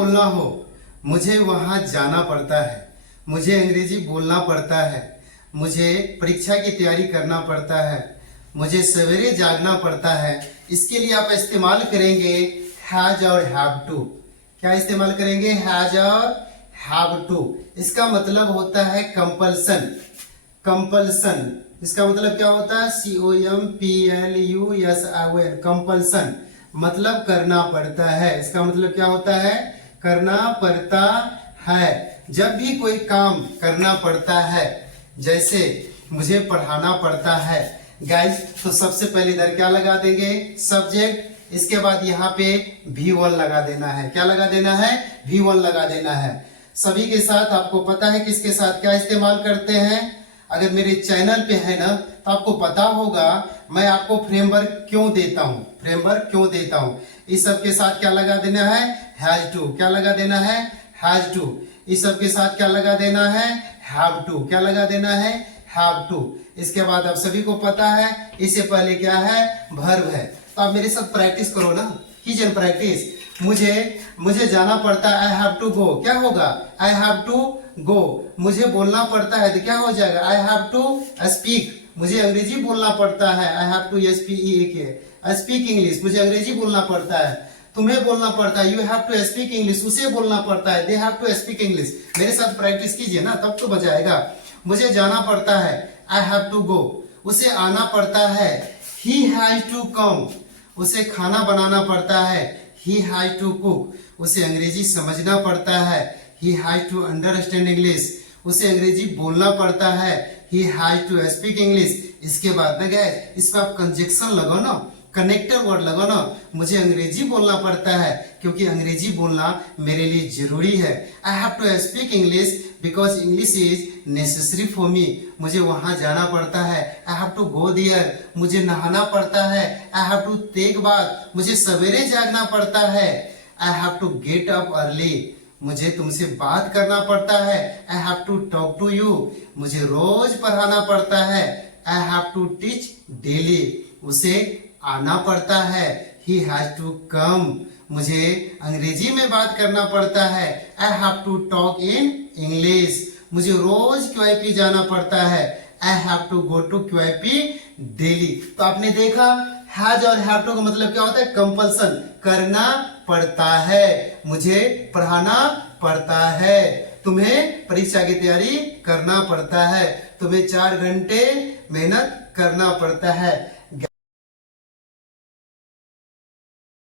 बोलना हो मुझे वहाँ जाना पड़ता है, मुझे अंग्रेजी बोलना पड़ता है, मुझे परीक्षा की तैयारी करना पड़ता है, मुझे सवेरे जागना पड़ता है। इसके लिए आप इस्तेमाल करेंगे हैज और हैव टू। क्या इस्तेमाल करेंगे? हैज और हैव टू। इसका मतलब होता है कंपल्सन। कंपल्सन इसका मतलब क्या होता है? COMPLUSION। कंपल्सन मतलब करना पड़ता है। इसका मतलब क्या होता है? करना पड़ता है। जब भी कोई काम करना पड़ता है, जैसे मुझे पढ़ाना पड़ता है गाइस, तो सबसे पहले इधर क्या लगा देंगे? सब्जेक्ट। इसके बाद यहाँ पे V1 लगा देना है। क्या लगा देना है? V1 लगा देना है। सभी के साथ आपको पता है किसके साथ क्या इस्तेमाल करते हैं? अगर मेरे चैनल पे है ना, तो आपको पता होगा मैं आपको फ्रेमवर्क क्यों देता हूँ। फ्रेमवर्क क्यों देता हूँ? इस सब के साथ क्या लगा देना है? Has to. क्या लगा देना है? Has to. इस सब के साथ क्या लगा देना है? Have to. क्या लगा देना है? Have to. इसके बाद आप सभी को पता है इससे पहले क्या है? वर्ब है। तो आप मेरे साथ प्रैक्टिस करो ना, कीजिए प्रैक्टिस। मुझे जाना पड़ता है, आई हैव टू गो। क्या होगा? I have to go. मुझे बोलना पड़ता है तो क्या हो जाएगा? I have to speak. मुझे अंग्रेजी बोलना पड़ता है, I have to speak English. मुझे अंग्रेजी बोलना पड़ता है। तुम्हें बोलना पड़ता है, you have to speak English. उसे बोलना पड़ता है, they have to speak English. मेरे साथ प्रैक्टिस कीजिए ना, तब तो मजा आएगा। मुझे जाना पड़ता है, आई हैव टू गो। उसे आना पड़ता है, ही हैज टू कम। उसे खाना बनाना पड़ता है, ही हैज टू कुक। उसे अंग्रेजी समझना पड़ता है, he has to understand English. उसे अंग्रेजी बोलना पड़ता है, he has to speak English. इसके बाद ना गए, इस पर आप कंजक्शन लगाओ ना, कनेक्टर वर्ड लगाओ ना। मुझे अंग्रेजी बोलना पड़ता है क्योंकि अंग्रेजी बोलना मेरे लिए जरूरी है। I have to speak English because English is necessary for me. मुझे वहां जाना पड़ता है, I have to go there. मुझे नहाना पड़ता है, I have to take bath. मुझे सवेरे जागना पड़ता है, I have to get up early. मुझे तुमसे बात करना पड़ता है, I have to talk to you. मुझे रोज पढ़ाना पड़ता है, I have to teach daily. उसे आना पड़ता है, ही हैज टू कम। मुझे अंग्रेजी में बात करना पड़ता है, I have to talk in English. मुझे रोज QIP जाना पड़ता है, I have to go to QIP daily. तो आपने देखा हैज और हैव टू का मतलब क्या होता है? कंपल्सन, करना पड़ता है। मुझे पढ़ाना पड़ता है, तुम्हें परीक्षा की तैयारी करना पड़ता है, तुम्हें 4 घंटे मेहनत करना पड़ता है।